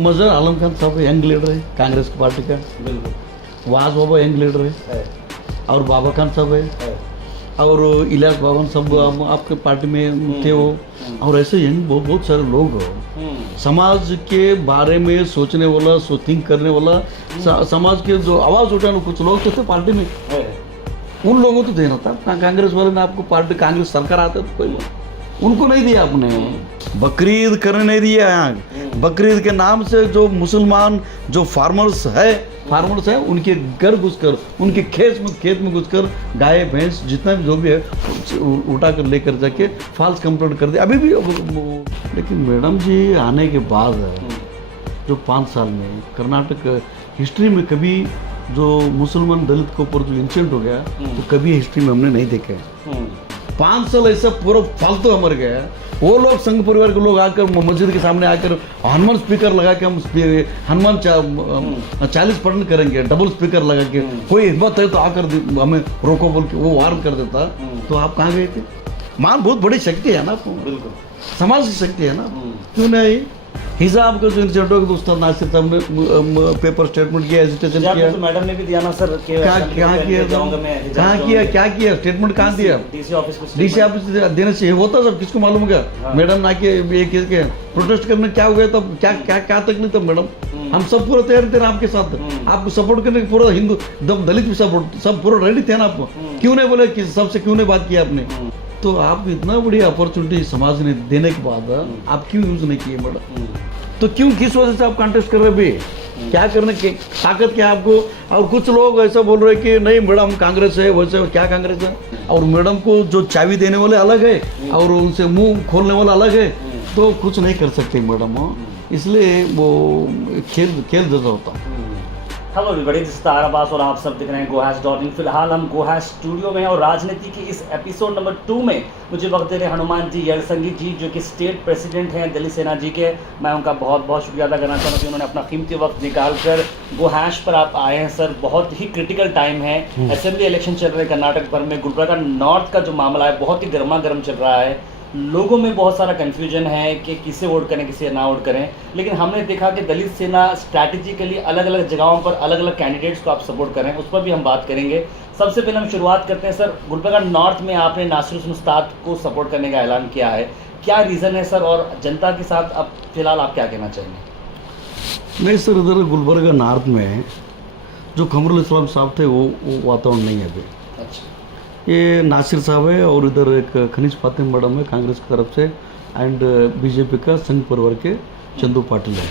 मजहर आलम खान साहब young leader है कांग्रेस की पार्टी का। बिल्कुल वाज बाबा यंग लीडर है और बाबा खान साहब है और इलियास बावन सब आपके पार्टी में थे वो। और ऐसे यंग बहुत बहुत सारे लोग हो समाज के बारे में सोचने वाला थिंक करने वाला समाज के जो आवाज़ उठाने कुछ लोग तो थे पार्टी में। उन लोगों को तो देना था। कांग्रेस वाले ने आपको पार्टी कांग्रेस सरकार आते तो कोई उनको नहीं दिया आपने। बकरीद करने नहीं दिया यहाँ। बकरीद के नाम से जो मुसलमान जो फार्मर्स है उनके घर घुसकर उनके खेत में घुसकर गाय भैंस जितना भी जो भी है उठा कर लेकर जाके फॉल्स कंप्लेंट कर दिया अभी भी। लेकिन मैडम जी आने के बाद जो 5 साल में कर्नाटक हिस्ट्री में कभी जो मुसलमान दलित के ऊपर जो इंसिडेंट हो गया तो कभी हिस्ट्री में हमने नहीं देखा है। 5 साल ऐसा पूरा फालतू मर गया। वो लोग संघ परिवार के लोग आकर मस्जिद के सामने आकर हनुमान स्पीकर लगा के हम हनुमान 40 पठन करेंगे डबल स्पीकर लगा के कोई हिम्मत है तो आकर हमें रोको बोल के वो वार्न कर देता। तो आप कहाँ गए थे? मान बहुत बड़ी शक्ति है ना। बिल्कुल समाज की शक्ति है ना। क्यों नहीं? हिजाब का जो इंसिडेंट हो गया तो उस्ताद नासिर साहब ने पेपर स्टेटमेंट किया एजिटेशन किया। तो मैडम ने भी दिया ना सर क्या किया स्टेटमेंट कहाँ दिया? डीसी ऑफिस देना चाहिए होता सर किसको मालूम होगा। मैडम ना के प्रोटेस्ट करने क्या हो गया तब क्या तकलीफ था मैडम? हम सब पूरा तैयार थे आपके साथ आपको सपोर्ट करने पूरा हिंदू दलित भी सपोर्ट सब पूरा रेडी थे ना। आप क्यों नहीं बोले कि सबसे क्यों नहीं बात किया आपने? तो आप इतना बड़ी अपॉर्चुनिटी समाज ने देने के बाद आप क्यों यूज नहीं किए मैडम? तो क्यों किस वजह से आप कॉन्टेस्ट कर रहे भी? क्या करने की ताकत क्या आपको? और कुछ लोग ऐसा बोल रहे कि नहीं मैडम कांग्रेस है वैसे क्या कांग्रेस है। और मैडम को जो चाबी देने वाले अलग है और उनसे मुंह खोलने वाला अलग है तो कुछ नहीं कर सकते मैडम। इसलिए वो खेल जैसा होता। हेलो एवरीबॉडी, दिस इज तारा अब्बास और आप सब देख रहे हैं gohas.in। फिलहाल हम गोहास स्टूडियो में हैं और राजनीति के इस एपिसोड नंबर 2 में मुझे वक्त दे रहे हनुमान जी यरसंगी जी जो कि स्टेट प्रेसिडेंट हैं दलित सेना जी के। मैं उनका बहुत बहुत शुक्रिया अदा करना चाहता हूँ कि उन्होंने अपना कीमती वक्त निकाल कर गोहास पर आप आए हैं। सर बहुत ही क्रिटिकल टाइम है, असेंबली इलेक्शन चल रहे हैं कर्नाटक भर में। गुलबर्गा नॉर्थ का जो मामला है बहुत ही गर्मा गर्म चल रहा है। लोगों में बहुत सारा कन्फ्यूजन है कि किसे वोट करें किसे ना वोट करें। लेकिन हमने देखा कि दलित सेना स्ट्रैटेजिकली अलग अलग जगहों पर अलग अलग कैंडिडेट्स को आप सपोर्ट करें, उस पर भी हम बात करेंगे। सबसे पहले हम शुरुआत करते हैं सर, गुलबर्गा नॉर्थ में आपने नासिर उस्ताद को सपोर्ट करने का ऐलान किया है, क्या रीज़न है सर? और जनता के साथ अब फिलहाल आप क्या कहना चाहेंगे? नहीं सर, इधर गुलबर्गा नॉर्थ में जो कमरुल इस्लाम साहब थे वो वातावरण नहीं है अभी। अच्छा, ये नासिर साहब है और इधर एक खनीज फातिमा मैडम है कांग्रेस की तरफ से एंड बीजेपी का संघ परिवार के चंदू पाटिल है।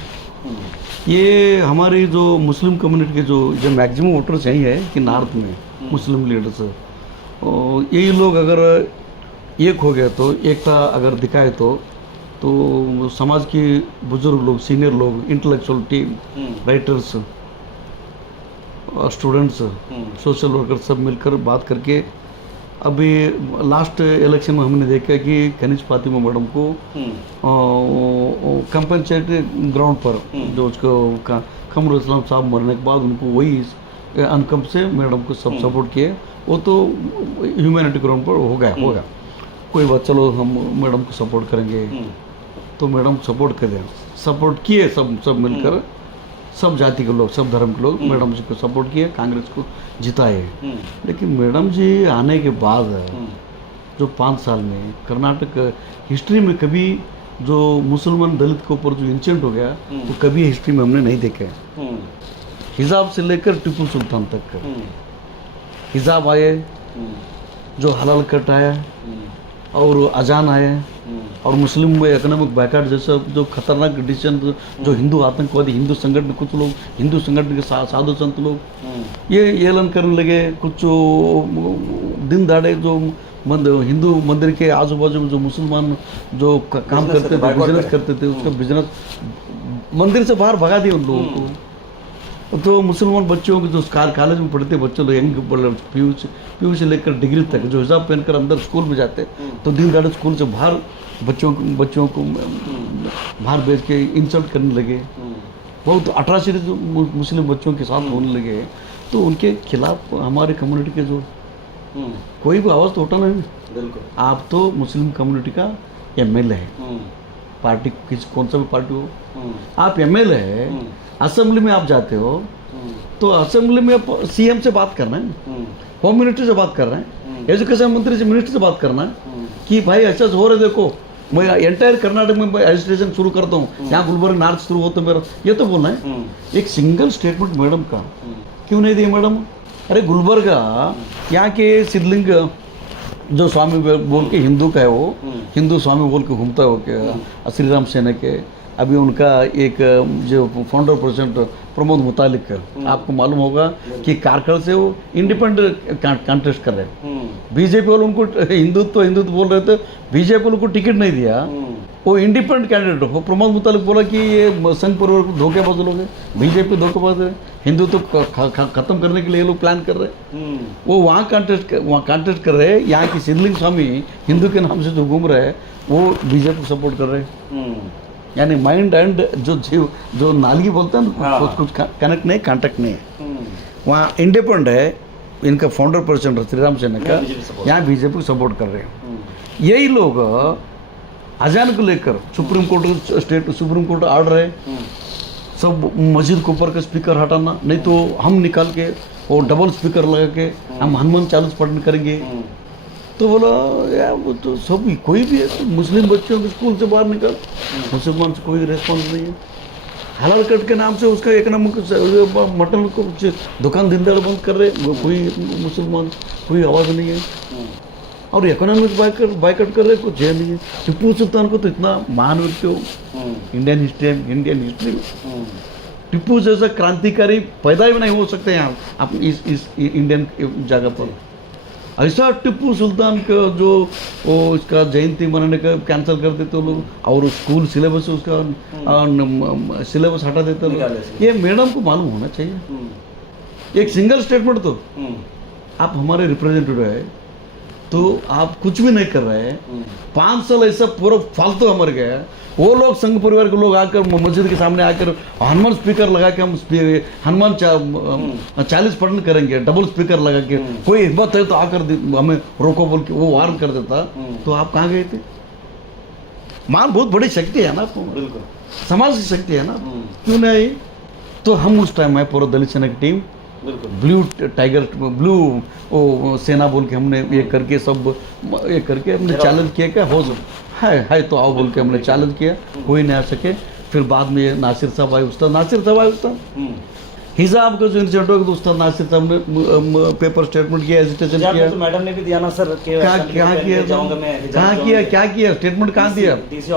ये हमारी जो मुस्लिम कम्युनिटी के जो मैक्सिमम वोटर्स यही है कि नॉर्थ में मुस्लिम लीडर्स यही लोग अगर एक हो गया तो एकता अगर दिखाए तो समाज के बुजुर्ग लोग सीनियर लोग intellectual team writers students social worker सब मिलकर बात करके अभी लास्ट इलेक्शन में हमने देखा कि खनीज फातिमा मैडम को कंपनसेटरी ग्राउंड पर जो उसको कमरुल इस्लाम साहब मरने के बाद उनको वही अनकम से मैडम को सब सपोर्ट किए। वो तो ह्यूमैनिटी ग्राउंड पर हो गया कोई बात, चलो हम मैडम को सपोर्ट करेंगे। तो मैडम सपोर्ट किए सब मिलकर सब जाति के लोग सब धर्म के लोग मैडम जी को सपोर्ट किए, कांग्रेस को जिताए। लेकिन मैडम जी आने के बाद जो 5 साल में कर्नाटक हिस्ट्री में कभी जो मुसलमान दलित के ऊपर जो इंसिडेंट हो गया तो कभी हिस्ट्री में हमने नहीं देखा है। हिजाब से लेकर टिप्पू सुल्तान तक हिजाब आए, जो हलाल कट आया और अजान आए और मुस्लिम में इकोनॉमिक बैकआउट जैसा जो खतरनाक डिसीजन जो हिंदू आतंकवादी हिंदू संगठन कुछ लोग हिंदू संगठन के साधु संत लोग ये ऐलान करने लगे। कुछ दिन दाड़े जो हिंदू मंदिर के आजू बाजू में जो मुसलमान जो काम करते थे बिजनेस करते थे उसका बिजनेस मंदिर से बाहर भगा दिया उन लोगों को। तो मुसलमान बच्चों के जो कॉलेज में पढ़ते बच्चे लोग यंग पीयू से लेकर डिग्री तक जो हिजाब पहनकर अंदर स्कूल में जाते तो दिन दाड़े स्कूल से बाहर बच्चों को बाहर भेज के इंसल्ट करने लगे। बहुत अट्रॉसिटी जो मुस्लिम बच्चों के साथ होने लगे तो उनके खिलाफ हमारे कम्युनिटी के जो कोई भी आवाज़ तो उठाना नहीं। बिल्कुल, आप तो मुस्लिम कम्युनिटी का MLA है, पार्टी किस कौन सा भी पार्टी हो, आप एमएलए है, असेंबली में आप जाते हो तो असेंबली में सीएम से बात करना है, होम मिनिस्टर से बात करना है, एजुकेशन मंत्री से मिनिस्टर से बात करना है कि भाई ऐसा हो रहा है, देखो मैं एंटायर कर्नाटक में रजिस्ट्रेशन शुरू करता हूँ, यहाँ गुलबर्ग नॉर्थ शुरू होता है मेरा, ये तो बोलना है। एक सिंगल स्टेटमेंट मैडम का क्यों नहीं दिया मैडम? अरे गुलबर्ग यहाँ के सिद्धलिंग जो स्वामी बोल के हिंदू का है, वो हिंदू स्वामी बोल के घूमता है वो क्या श्री राम सेना के, अभी उनका एक जो फाउंडर प्रेसिडेंट प्रमोद मुतालिक आपको मालूम होगा कि कारकल से वो इंडिपेंडेंट कंटेस्ट कर रहे हैं, बीजेपी वाले उनको हिंदुत्व बोल रहे थे, बीजेपी वालों को टिकट नहीं दिया, वो इंडिपेंडेंट कैंडिडेट हो। प्रमोद मुतालिक बोला कि ये संघ परिवार को धोखेबाज लोग हैं, बीजेपी धोखेबाज है, हिंदुत्व खत्म करने के लिए ये लोग प्लान कर रहे हैं। वो वहाँ कॉन्टेस्ट कर रहे हैं, यहाँ की सिद्धलिंग स्वामी हिंदू के नाम से जो घूम रहे हैं वो बीजेपी को सपोर्ट कर रहे हैं। यानी माइंड एंड जो नालगी बोलते हैं ना, कुछ कनेक्ट नहीं, कांटेक्ट नहीं है। वहाँ इंडिपेंडेंट है, इनका फाउंडर प्रेसिडेंट श्री राम सेना का, यहाँ बीजेपी को सपोर्ट कर रहे हैं। यही लोग अजान को लेकर सुप्रीम कोर्ट ऑर्डर है सब मस्जिद के ऊपर का स्पीकर हटाना, नहीं तो हम निकाल के और डबल स्पीकर लगा के हम हनुमान चालीसा पठन करेंगे। तो बोला यार वो तो सब कोई भी है तो मुस्लिम बच्चों को स्कूल से बाहर निकल, मुसलमान से कोई रिस्पॉन्स नहीं है। हलाल कट के नाम से उसका इकोनॉमिक मटन को दुकान दिनदार बंद कर रहे, कोई मुसलमान कोई आवाज़ नहीं है। और इकोनॉमिक बाइकआउट कर रहे, कुछ है नहीं है। टिप्पू सुल्तान को तो इतना महान व्यक्ति हो इंडियन हिस्ट्री में, टिप्पू जैसा क्रांतिकारी पैदा ही नहीं हो सकते यहाँ आप इस इंडियन जगह पर। ऐसा टिप्पू सुल्तान का जो वो इसका जयंती मनाने का कैंसिल कर देते लोग, और स्कूल सिलेबस उसका सिलेबस हटा देते लोग। ये मैडम को मालूम होना चाहिए। एक सिंगल स्टेटमेंट तो आप हमारे रिप्रेजेंटेटिव है तो आप कुछ भी नहीं कर रहे हैं। 5 साल ऐसा पूरा फालतू मर गया। वो लोग संघ परिवार के लोग आकर मस्जिद के सामने आकर हनुमान स्पीकर लगा के हम हनुमान 40 पठन करेंगे, डबल स्पीकर लगा के, कोई हिम्मत है तो आकर हमें रोको बोल के वो वार्न कर देता। तो आप कहाँ गए थे? मान बहुत बड़ी शक्ति है ना आपको, बिल्कुल समाज की शक्ति है ना, क्यों नहीं? तो हम उस टाइम में पूरा दलित सेना की टीम ब्लू टाइगर ब्लू वो सेना बोल के हमने ये करके सब ये करके हमने चैलेंज किया क्या हो सब है तो आओ बोल के हमने चैलेंज किया, कोई नहीं आ सके। फिर बाद में नासिर साहब आए, उस्ताद नासिर साहब आए, उस्ताद हिजाब का जो इंसिडेंट हो गया तो उस्ताद नासिर साहब ने पेपर स्टेटमेंट किया, एजिटेशन किया। तो मैडम ने भी दिया ना सर, क्या किया स्टेटमेंट कहाँ दिया? डीसी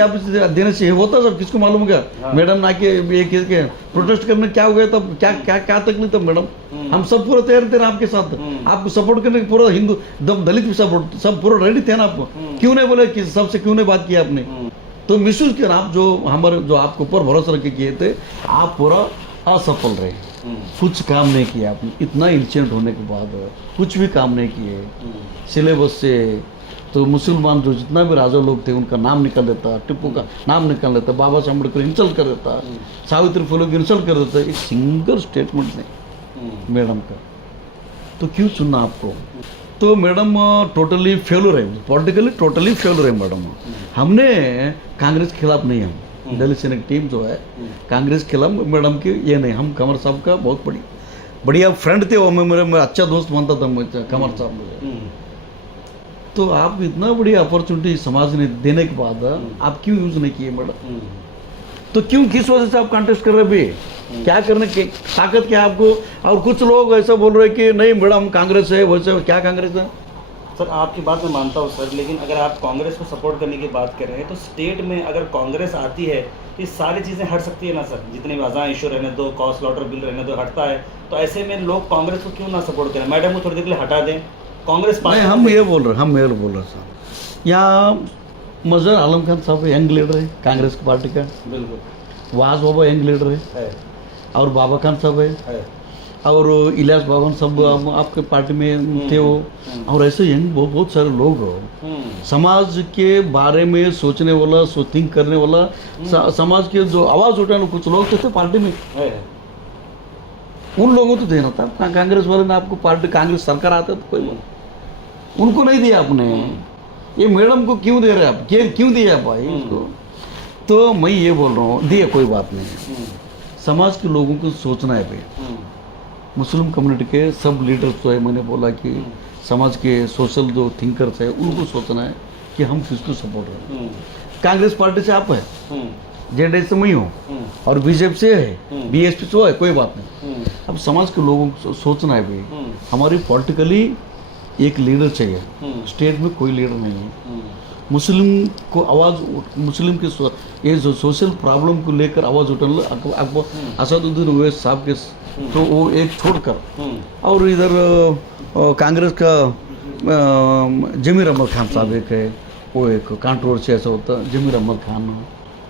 ऑफिस देने से होता सर, किसको मालूम होगा? मैडम ना के प्रोटेस्ट करने क्या हो गया तब, क्या तकलीफ तब मैडम? हम सब पूरा तैयार थे आपके साथ, आपको सपोर्ट करने के पूरा हिंदू दलित भी सपोर्ट सब पूरा रेडी थे ना आप, क्यों नहीं बोले कि सबसे क्यों नहीं बात किया आपने? तो मिसयूज किया आप, जो हमारे जो आपके ऊपर भरोसा रख के किए थे, आप पूरा असफल रहे, कुछ काम नहीं किया आपने। इतना इंसिडेंट होने के बाद कुछ भी काम नहीं किए। सिलेबस से तो मुसलमान जो जितना भी राजा लोग थे उनका नाम निकल देता, टिप्पू का नाम निकल देता, बाबा साहब अम्बेडकर इंसल्ट कर देता, सावित्री फुले को इंसल्ट कर देता। एक सिंगल स्टेटमेंट नहीं मैडम का, तो क्यों सुनना आपको? तो मैडम टोटली फेलर है, पॉलिटिकली टोटली फेलर है मैडम। हमने कांग्रेस के खिलाफ नहीं, हम दलित सेना की टीम जो है कांग्रेस के खिलाफ मैडम की ये नहीं। हम कंवर साहब का बहुत बढ़िया फ्रेंड थे, वो मेरा अच्छा दोस्त मानता था कंवर साहब मुझे। तो आप इतना बड़ी अपॉर्चुनिटी समाज ने देने के बाद आप क्यों यूज नहीं किए मैडम? तो क्यों, किस वजह से आप कॉन्टेस्ट कर रहे भाई? क्या करने की ताकत क्या आपको? और कुछ लोग ऐसा बोल रहे कि नहीं मैडम कांग्रेस है, वैसे क्या कांग्रेस है? सर आपकी बात मैं मानता हूँ सर, लेकिन अगर आप कांग्रेस को सपोर्ट करने की बात कर रहे हैं तो स्टेट में अगर कांग्रेस आती है तो ये सारी चीज़ें हट सकती है ना सर? जितने भी अज़ां इशू रहने दो, कॉस्ट लॉटर बिल रहने दो, हटता है, तो ऐसे में लोग कांग्रेस को क्यों ना सपोर्ट करें? मैडम को थोड़ी देर के लिए हटा दें कांग्रेस पार्टी। हम ये बोल रहे सर, यहाँ मजहर आलम खान साहब यंग लीडर है कांग्रेस की पार्टी का, बिल्कुल। वाज बाबा यंग लीडर है, और बाबा खान साहब है, और इलियास बावन सब आपके पार्टी में थे वो, और ऐसे यंग बहुत सारे लोग हो समाज के बारे में सोचने वाला, थिंक करने वाला, समाज के जो आवाज़ उठाने कुछ लोग तो थे पार्टी में। उन लोगों को तो देना था। कांग्रेस वाले ने आपको पार्टी, कांग्रेस सरकार आते तो कोई उनको नहीं दिया आपने। ये मैडम को क्यों दे रहे आप? क्यों दिया भाई इसको? तो मैं ये बोल रहा हूँ, दिए कोई बात नहीं है, समाज के लोगों को सोचना है भाई। मुस्लिम कम्युनिटी के सब लीडर्स तो है, मैंने बोला कि समाज के सोशल जो थिंकर्स है उनको सोचना है कि हम किसको सपोर्ट करें। कांग्रेस पार्टी से आप है, जेडीएस से मैं हूँ, और बीजेपी से है, बीएसपी से है, कोई बात नहीं। अब समाज के लोगों को सोचना है भाई, हमारी पॉलिटिकली एक लीडर चाहिए, स्टेट में कोई लीडर नहीं है। मुस्लिम को आवाज़, मुस्लिम के ये जो सोशल प्रॉब्लम को लेकर आवाज़ उठाना असदुद्दीन ओवैसी साहब के, तो वो एक छोड़कर, और इधर कांग्रेस का जमीर अहमद खान साहब एक है, वो एक कंट्रोवर्सी ऐसा होता है, जमीर अहमद खान,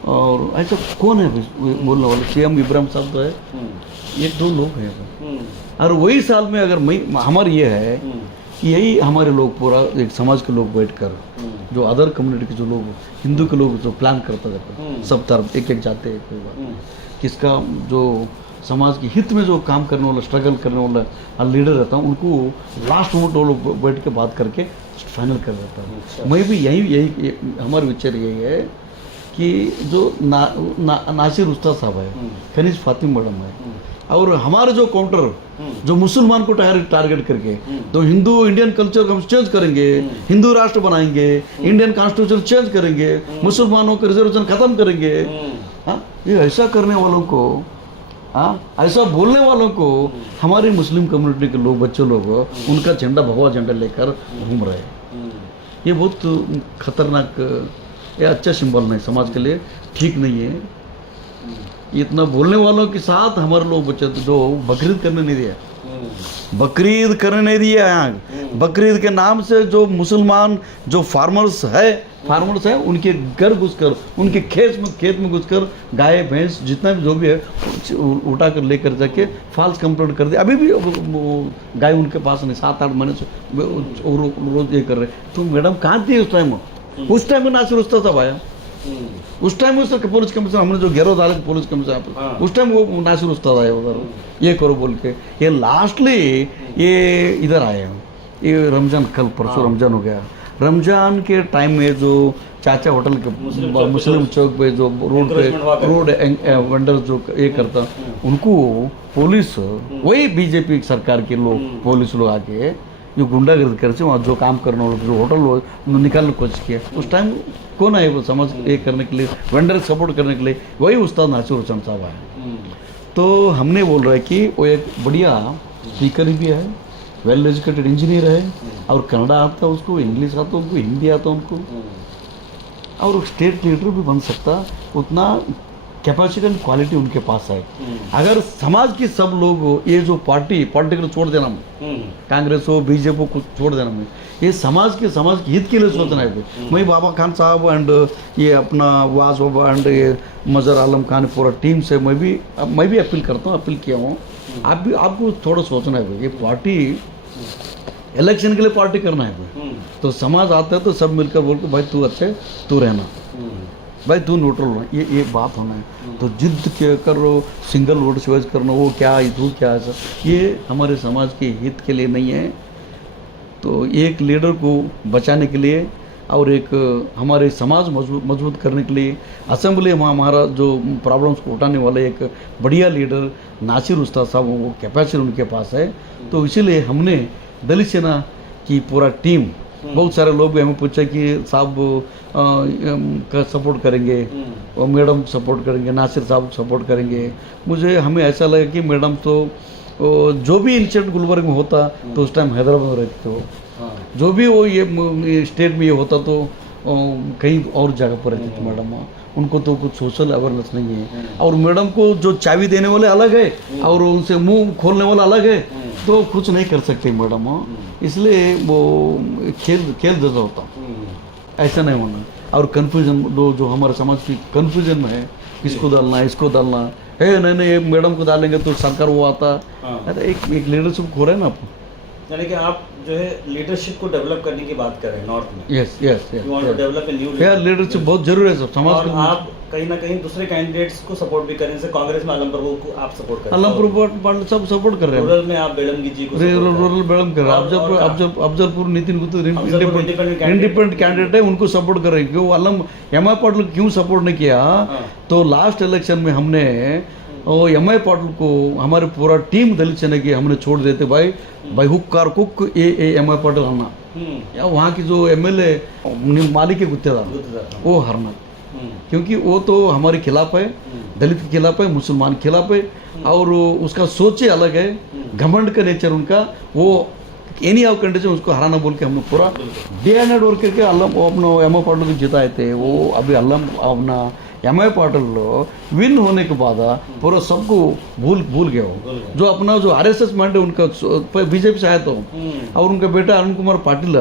और ऐसा कौन है बोलने वाले, सीएम इब्राहिम साहब तो है, एक दो लोग हैं। और वही साल में अगर मैं, हमारी ये है कि यही हमारे लोग पूरा एक समाज के लोग बैठकर, जो अदर कम्युनिटी के जो लोग, हिंदू के लोग जो प्लान करता जाता, सब तरफ एक एक जाते हैं, कोई बात किसका जो समाज के हित में जो काम करने वाला, स्ट्रगल करने वाला लीडर रहता हूँ, उनको लास्ट मोमेंट वो लोग बैठ के बात करके फाइनल कर देता हूँ। मैं भी यही हमारा विचार यही है कि जो नासिर उस्ताद साहब है, खनीज फातिमा मैडम है, और हमारे जो काउंटर जो मुसलमान को टारगेट करके, तो हिंदू इंडियन कल्चर को हम चेंज करेंगे, हिंदू राष्ट्र बनाएंगे, इंडियन कॉन्स्टिट्यूशन चेंज करेंगे, मुसलमानों के रिजर्वेशन खत्म करेंगे, हाँ, ये ऐसा करने वालों को, हाँ, ऐसा बोलने वालों को हमारी मुस्लिम कम्युनिटी के लोग, बच्चे लोग उनका झंडा, भगवा झंडा लेकर घूम रहे हैं। ये बहुत खतरनाक, ये अच्छा सिंबल नहीं, समाज के लिए ठीक नहीं है। इतना बोलने वालों के साथ हमारे लोग बच्चे जो बकरीद करने नहीं दिया, बकरीद करने नहीं दिया यहाँ, बकरीद के नाम से जो मुसलमान जो फार्मर्स है उनके घर घुसकर, उनके खेत में घुसकर गाय भैंस जितना भी जो भी है उठा कर लेकर जाके फॉल्स कंप्लेंट कर दिया। अभी भी गाय उनके पास नहीं, 7-8 महीने से रोज ये कर रहे। तो मैडम कहाँ थी उस टाइम में नासिर उस्ताद साहब आया, उस टाइम में उसका पुलिस कमिश्नर, हमने जो घेरो डाला पुलिस कमिश्नर, उस टाइम वो नासिर उस्ताद आए उधर, ये करो बोल के। ये लास्टली ये इधर आए, ये रमजान, कल परसों रमजान हो गया, रमजान के टाइम में जो चाचा होटल के मुस्लिम चौक पे जो रोड वेंडर जो ये करता, उनको पुलिस, वही बीजेपी सरकार के लोग, पुलिस लोग आके जो गुंडागर्दी करते वहाँ जो काम करने वाले जो होटल निकालने की कोशिश किया, उस टाइम कौन आए वो समझ ये करने के लिए, वेंडर सपोर्ट करने के लिए, वही उस्ताद नासिर हुसैन साहब आए। तो हमने बोल रहा है कि वो एक बढ़िया स्पीकर भी है, वेल एजुकेटेड इंजीनियर है, और कन्नड़ा आता है उसको, इंग्लिश आता है उनको, हिंदी आता है उनको, और स्टेट लीडर भी बन सकता, उतना कैपेसिटी एंड क्वालिटी उनके पास है। अगर समाज के सब लोग ये जो पॉलिटिकल छोड़ देना, कांग्रेस हो बीजेपी को छोड़ देना, ये समाज के हित के लिए सोचना है। मैं बाबा खान साहब एंड ये अपना वाज बाबा एंड ये मजहर आलम खान पूरा टीम से मैं भी अपील करता हूँ, अपील किया हूँ, आपको थोड़ा सोचना है। ये पार्टी इलेक्शन के लिए पार्टी करना है, तो समाज आता है तो सब मिलकर बोल के भाई तू अच्छे तू रहना, भाई तू न्यूट्रल होना, ये बात होना है। तो जिद के करो सिंगल वोट चॉइस करना, वो क्या तू क्या है, ये हमारे समाज के हित के लिए नहीं है। तो एक लीडर को बचाने के लिए और एक हमारे समाज मजबूत करने के लिए असेंबली में हमारा जो प्रॉब्लम्स को उठाने वाले एक बढ़िया लीडर नासिर उस्ताद साहब, वो कैपेसिटी उनके पास है। तो इसीलिए हमने दलित सेना की पूरा टीम, बहुत सारे लोग भी हमें पूछा कि साहब का सपोर्ट करेंगे और मैडम सपोर्ट करेंगे, नासिर साहब सपोर्ट करेंगे। हमें ऐसा लगा कि मैडम तो जो भी इंसिडेंट गुलबर्ग में होता तो उस टाइम हैदराबाद में रहते थे, जो भी वो ये स्टेट में ये होता तो कहीं और जगह पर रहती थी मैडम। उनको तो कुछ सोशल अवेयरनेस नहीं है, और मैडम को जो चाबी देने वाले अलग है और उनसे मुंह खोलने वाला अलग है, तो कुछ नहीं कर सकते मैडम। इसलिए वो खेल जैसा होता, ऐसा नहीं होना। और कन्फ्यूजन जो हमारे समाज की कन्फ्यूजन में है, किसको डालना है, इसको डालना है, नहीं ये मैडम को डालेंगे तो सरकार वो आता। अरे एक लीडरशिप खो रहे हैं ना आप, यानी कि आप जो है लीडरशिप को डेवलप करने की बात कर रहे हैं नॉर्थ में। Yes you want to develop a new leadership बहुत जरूरी है सब समाज और में। आप कहीं ना कहीं दूसरे कैंडिडेट्स को सपोर्ट भी करें, जैसे कांग्रेस में आलम प्रभु को आप सपोर्ट करते अलमपुर पाटिल सब सपोर्ट कर रहे हैं। रूरल में आप बेड़मगी जी को रूरल बेड़म कर रहे हैं। अफजलपुर नितिन गुप्ता इंडिपेंडेंट कैंडिडेट है, उनको सपोर्ट कर रहे हैं। क्यों अलम एम.आई. पाटिल क्यों सपोर्ट नहीं किया? तो लास्ट इलेक्शन में हमने एम.आई. पाटिल को हमारे पूरा टीम दलित सेना की हमने छोड़ देते भाई हुक्कार कुक ए एम.आई. पाटिल हरना, या वहाँ की जो MLA मालिक के गुत्तेदार वो हरना, क्योंकि वो तो हमारे खिलाफ है, दलित के खिलाफ है, मुसलमान के खिलाफ है, और उसका सोचे अलग है, घमंड का नेचर उनका। वो एनी आउट कंडीशन उसको हराना बोल के हमने पूरा डे एंड नाइट वर्क करके अपना एम.आई. पाटिल को जिताए थे। वो अभी अपना एम.आई. पाटिल विन होने के बाद पूरा सबको भूल गया हो। जो अपना जो RSS माइंड है उनका, बीजेपी से आया तो, और उनका बेटा अरुण कुमार पाटिल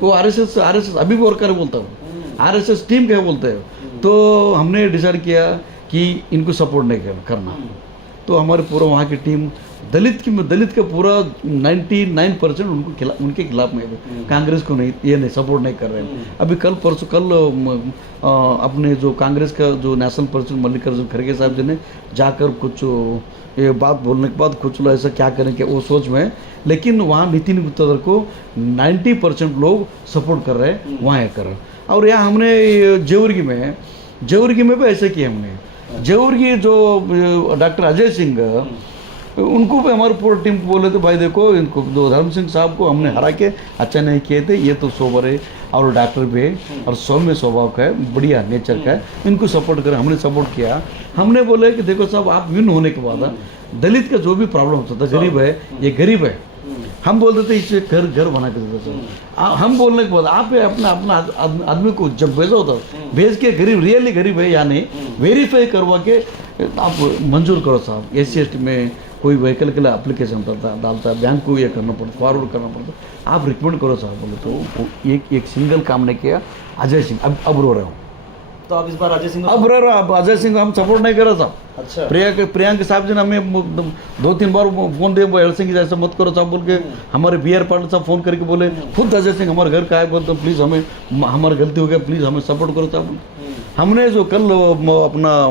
वो RSS अभी भी वर्कर बोलता है, RSS टीम क्या बोलते हैं। तो हमने डिसाइड किया कि इनको सपोर्ट नहीं करना। तो हमारे पूरा वहाँ की टीम दलित का पूरा 99% उनके खिलाफ में, कांग्रेस को नहीं, ये नहीं सपोर्ट नहीं कर रहे हैं। अभी कल अपने जो कांग्रेस का जो नेशनल प्रेसिडेंट मल्लिकार्जुन खड़गे साहब जी ने जाकर कुछ ये बात बोलने के बाद कुछ लोग ऐसा क्या करेंगे वो सोच में है, लेकिन वहाँ नितिन गुप्ता को 90% लोग सपोर्ट कर रहे हैं, वहाँ कर रहे हैं। और यहाँ हमने जेवरगी में भी ऐसा किया हमने। जेवरगी जो डॉक्टर अजय सिंह, उनको भी हमारे पूरी टीम को बोले थे भाई देखो इनको धर्म सिंह साहब को हमने हरा के अच्छा नहीं किए थे, ये तो सोबर है और डॉक्टर भी है और सौम्य स्वभाव का है, बढ़िया नेचर का है, इनको सपोर्ट करें। हमने सपोर्ट किया। हमने बोले कि देखो साहब आप विन होने के बाद दलित का जो भी प्रॉब्लम होता था, गरीब है, ये गरीब है, हम बोलते थे इसे घर बना के देते थे। हम बोलने के बाद आप अपना आदमी को जब भेजा होता भेज के गरीब रियली गरीब है या नहीं वेरीफाई करवा के आप मंजूर करो साहब। SC/ST में कोई व्हीकल के लिए एप्लीकेशन डालता है, बैंक को ये करना पड़ता, फॉरवर्ड करना पड़ता, आप रिकमेंड करो साहब। बोले तो एक सिंगल काम नहीं किया। अजय सिंह अब रो रहे हो, तो आप इस बार अजय सिंह अब रो रहे हो। अजय सिंह को हम सपोर्ट नहीं कर रहा था। अच्छा, प्रियंका साहब जी ने हमें 2-3 बार फोन दिए, एल सिंह जैसे मत करो साहब बोल के। हमारे BR पाटिल साहब फोन करके बोले, खुद अजय सिंह हमारे घर का आए, बोलते प्लीज़ हमें हमारी गलती हो गया, प्लीज़ हमें सपोर्ट करो साहब। हमने जो कल अपना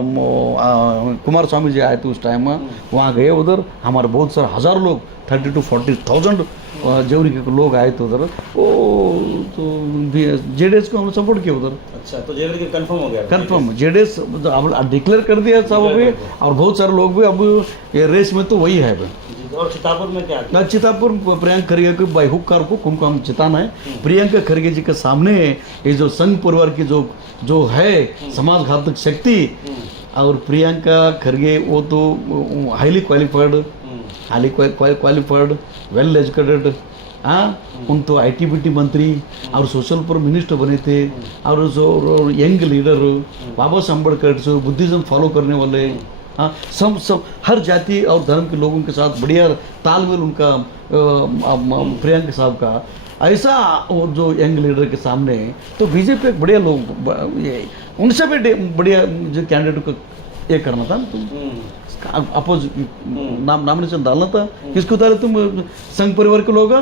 कुमार स्वामी जी आए थे उस टाइम में, वहाँ गए, उधर हमारे बहुत सारे हज़ार लोग 30 to 40,000 जेवरी के लोग आए थे उधर। वो तो JDS को हमने सपोर्ट किया उधर। अच्छा, तो जेवरी कंफर्म हो गया? कंफर्म, JDS डिक्लेयर कर दिया सब अभी, और बहुत सारे लोग भी अब ये रेस में तो वही है। और चितापुर में क्या? चितापुर प्रियंका खड़गे के भाई हुक्कार को उनको हम जिताना है। प्रियंका खड़गे जी के सामने ये जो संघ परिवार की जो है समाज घातक शक्ति, और प्रियंका खड़गे वो तो हाईली क्वालिफाइड वेल एजुकेटेड, उन तो IT-BT मंत्री और सोशल पर मिनिस्टर बने थे, और जो यंग लीडर बाबा साहब अम्बेडकर बुद्धिज्म फॉलो करने वाले, सब हर जाति और धर्म के लोगों के साथ बढ़िया तालमेल उनका प्रियंका साहब का। ऐसा जो यंग लीडर के सामने तो बीजेपी एक बढ़िया लोग, उनसे भी बढ़िया जो कैंडिडेट को ये करना था, अपोज नॉमिनेशन डालना था। किसको डाले तुम? संघ परिवार के लोग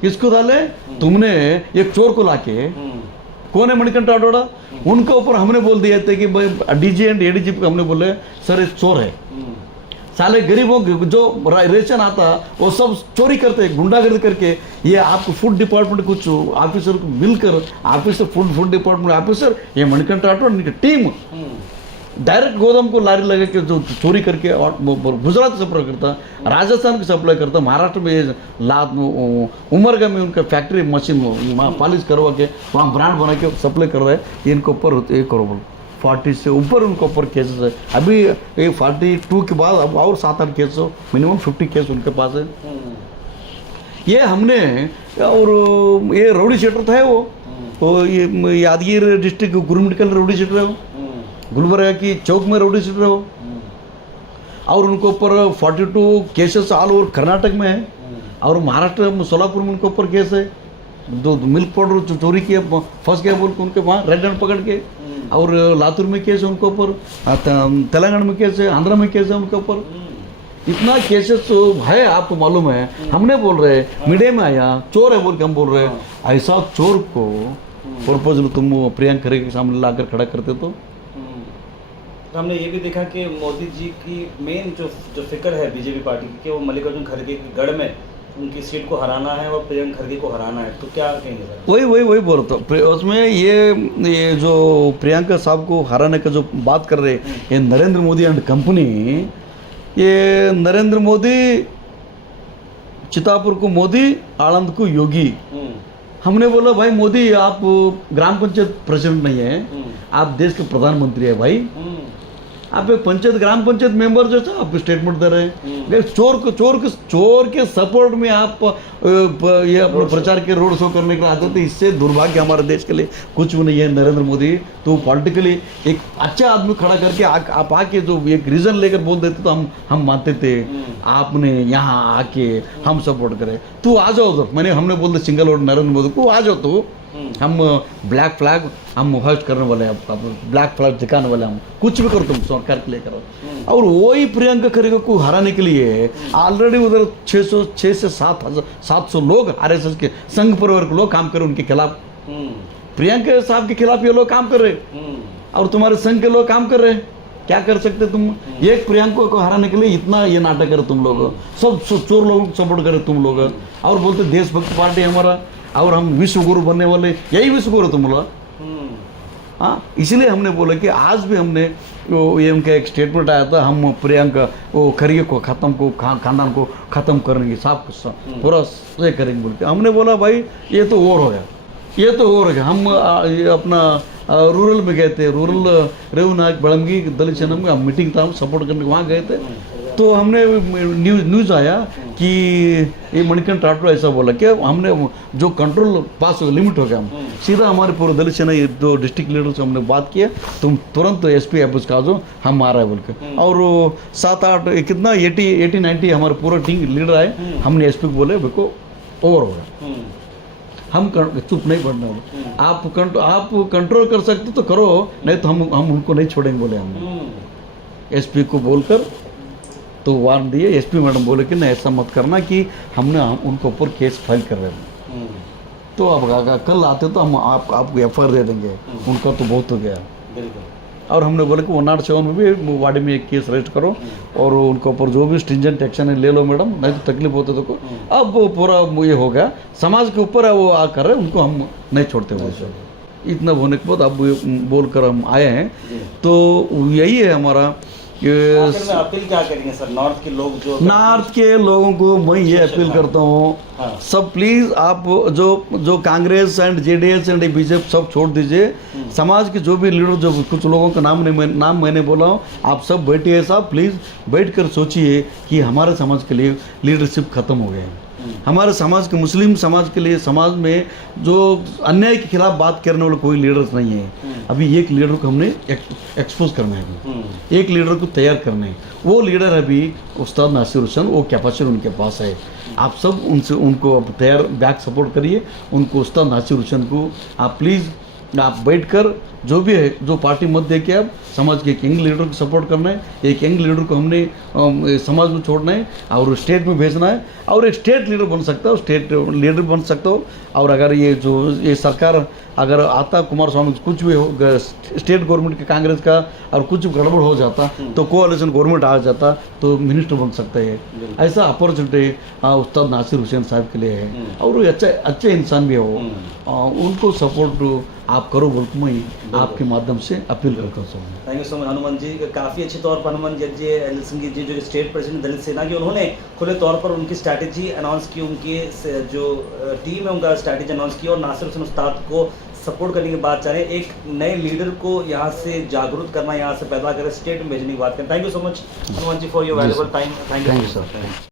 किसको डाले? तुमने एक चोर को लाके, कौन है मणिकंठ राठौड़, उनके ऊपर हमने बोल दिया था कि भाई DG एंड ADG को हमने बोले सर ये चोर है, साले गरीबों जो रेशन आता वो सब चोरी करते, गुंडागर्दी करके। ये आपको फूड डिपार्टमेंट कुछ ऑफिसर को मिलकर, ऑफिसर फूड डिपार्टमेंट ऑफिसर, ये मणिकंठ राठौड़ टीम डायरेक्ट गोदाम को लारी लगा के जो चोरी करके और गुजरात सप्लाई करता, राजस्थान की सप्लाई करता, महाराष्ट्र में उमरगा में उनका फैक्ट्री मशीन वहाँ पॉलिश करवा के वहाँ ब्रांड बना के सप्लाई कर रहा है। इनके ऊपर 1 करोड़ 40 से ऊपर उनके ऊपर केसेस है। अभी ये 42 के बाद अब और 7-8 केस हो, मिनिमम 50 केस उनके पास है। ये हमने, और ये रउडी शेटर था वो ये यादगिर डिस्ट्रिक्ट गुरुमिटकल रउडी शेटर है वो, गुलबर्गा की चौक में रउडी शेटर है वो, और उनके ऊपर 42 केसेस ऑल ओवर कर्नाटक में है, और महाराष्ट्र में सोलापुर में उनके ऊपर केस है। 2 मिल्क पाउडर चोरी किया, फंस गया बोल के उनके वहाँ रेड हैंड पकड़ के, और लातूर में केस है उनके ऊपर, तेलंगाना में केस है, आंध्रा में केस है उनके ऊपर। इतना केसेस है, आपको मालूम है। हमने बोल रहे मीडिया में आया चोर है बोल के हम बोल रहे, ऐसा चोर को प्रपोजल तुम प्रियंका खड़गे के सामने लाकर खड़ा करते तो तो हमने ये भी देखा कि मोदी जी की मेन जो फिक्र है बीजेपी पार्टी की कि वो मल्लिकार्जुन खड़गे के गढ़ में उनकी सीट को हराना है और प्रियंका खड़गे को हराना है, तो क्या कहेंगे सर? वही बोल रहा था उसमें ये जो प्रियंका साहब को हराने का जो बात कर रहे हैं, ये नरेंद्र मोदी एंड कंपनी, ये नरेंद्र मोदी चितापुर को मोदी, आनंद को योगी। हमने बोला भाई मोदी आप ग्राम पंचायत प्रेसिडेंट नहीं है, आप देश के प्रधानमंत्री है भाई, आप एक पंचायत ग्राम पंचायत मेंबर जो था आप स्टेटमेंट दे रहे हैं, चोर के सपोर्ट में आप ये अपने प्रचार के रोड शो करने के लिए आते थे। इससे दुर्भाग्य हमारे देश के लिए कुछ भी नहीं है। नरेंद्र मोदी तो पॉलिटिकली एक अच्छा आदमी खड़ा करके आप आके जो एक रीजन लेकर बोल देते तो हम मानते थे, आपने यहाँ आके हम सपोर्ट करें, तू आ जाओ उधर, हमने बोल दिया सिंगल वोट नरेंद्र मोदी को, आ जाओ तो हम ब्लैक फ्लैग हम होस्ट करने वाले हैं, ब्लैक फ्लैग दिखाने वाले हम, कुछ भी करो तुम सरकार के लिए करो। और वही प्रियंका खड़गे को हराने के लिए ऑलरेडी उधर 600 से 700 लोग आरएसएस के संघ परिवार के लोग काम कर रहे उनके खिलाफ, प्रियंका साहब के खिलाफ ये लोग काम कर रहे और तुम्हारे संघ के लोग काम कर रहे। क्या कर सकते तुम? एक प्रियंका को हराने के लिए इतना ये नाटक करे तुम लोग, सब चोर लोगों को सपोर्ट करे तुम लोग, और बोलते देशभक्त पार्टी हमारा और हम विश्व गुरु बनने वाले, यही विश्व गुरु तुम लोग। हाँ, इसलिए हमने बोला कि आज भी हमने ये उनका एक स्टेटमेंट आया था, हम प्रियंका वो खड़गे को खत्म को खानदान को खत्म करेंगे, साफ पूरा सही करेंगे बोल के। हमने बोला भाई ये तो और हो गया, ये तो और हो गया। हम ये अपना रूरल में गए थे, रूरल रेवनायक बड़मगी दलित चैनल में हम मीटिंग था, हम सपोर्ट करने वहाँ गए थे, तो हमने न्यूज़ आया कि ये मणिकंठ राठौर ऐसा बोला कि हमने जो कंट्रोल पास लिमिट हो गया, हम सीधा हमारे पूरे दलित सेना ये जो डिस्ट्रिक्ट लीडर से हमने बात किया, तुम तुरंत एसपी ऑफिस का जो हम आ रहा है बोल के। और 7-8 कितना 80-90 हमारे पूरा टीम लीडर आए, हमने एसपी को बोले देखो ओवर हो गया, हम चुप नहीं पड़ने वाले, आप कंट्रोल कर सकते तो करो, नहीं तो हम उनको नहीं छोड़ेंगे बोले हमने एसपी को बोलकर। तो वार्न दिए, एसपी मैडम बोले कि नहीं ऐसा मत करना कि हम उनके ऊपर केस फाइल कर रहे हैं, तो अब कल आते तो हम आपको एफआईआर दे देंगे, उनका तो बहुत हो गया। और हमने बोला कि 107 में भी वार्ड में एक केस रजिस्टर करो और उनके ऊपर जो भी स्ट्रिंजेंट एक्शन है ले लो मैडम, नहीं तो तकलीफ होते तो। अब वो पूरा ये हो गया, समाज के ऊपर है वो आ कर रहे, उनको हम नहीं छोड़ते हुए। इतना होने के बाद अब बोल कर हम आए हैं, तो यही है हमारा। अपील क्या करेंगे सर नॉर्थ के लोग, जो नॉर्थ के लोगों को मैं ये अपील करता हूँ, सब प्लीज़ आप जो Congress and JDS and BJP सब छोड़ दीजिए, समाज के जो भी लीडर, जो कुछ लोगों का नाम मैंने बोला हूँ, आप सब बैठिए साहब, प्लीज़ बैठ कर सोचिए कि हमारे समाज के लिए लीडरशिप खत्म हो गया है। हमारे समाज के, मुस्लिम समाज के लिए, समाज में जो अन्याय के खिलाफ बात करने वाला कोई लीडर नहीं है। अभी एक लीडर को हमने एक्सपोज करना है, एक लीडर को तैयार करना है। वो लीडर अभी उस्ताद नासिर हुसैन, वो कैपेसिटी उनके पास है। आप सब उनको तैयार बैक सपोर्ट करिए, उनको उस्ताद नासिर हुसैन को आप प्लीज़ आप बैठकर जो भी है, जो पार्टी मत दे के आप समाज के एक यंग लीडर को सपोर्ट करना है, एक यंग लीडर को हमने समाज में छोड़ना है और स्टेट में भेजना है, और एक स्टेट लीडर बन सकता हो, स्टेट लीडर बन सकता हो। और अगर ये सरकार अगर आता कुमार स्वामी कुछ भी हो, स्टेट गवर्नमेंट के कांग्रेस का और कुछ गड़बड़ हो जाता तो कोalition गवर्नमेंट आ जाता तो मिनिस्टर बन सकता है। ऐसा अपॉर्चुनिटी उस्ताद नासिर हुसैन साहब के लिए है, और अच्छे इंसान भी है वो, उनको सपोर्ट आप करो बोल के मैं आपके माध्यम से अपील करता हूँ। Thank you so much Hanuman ji. काफ़ी अच्छे तौर पर हनुमान जी एल सिंह जी जो स्टेट प्रेसिडेंट दलित सेना की, उन्होंने खुले तौर पर उनकी स्ट्रैटेजी अनाउंस की, उनकी जो टीम है उनका स्ट्रैटेजी अनाउंस की, और नासिर हुसैन उस्ताद को सपोर्ट करने की बात चाह रहे हैं, एक नए लीडर को यहाँ से जागरूक करना, यहाँ से पैदा करें, स्टेट में भेजने की बात करें। Thank you so much Hanuman ji for your valuable time. Thank you sir.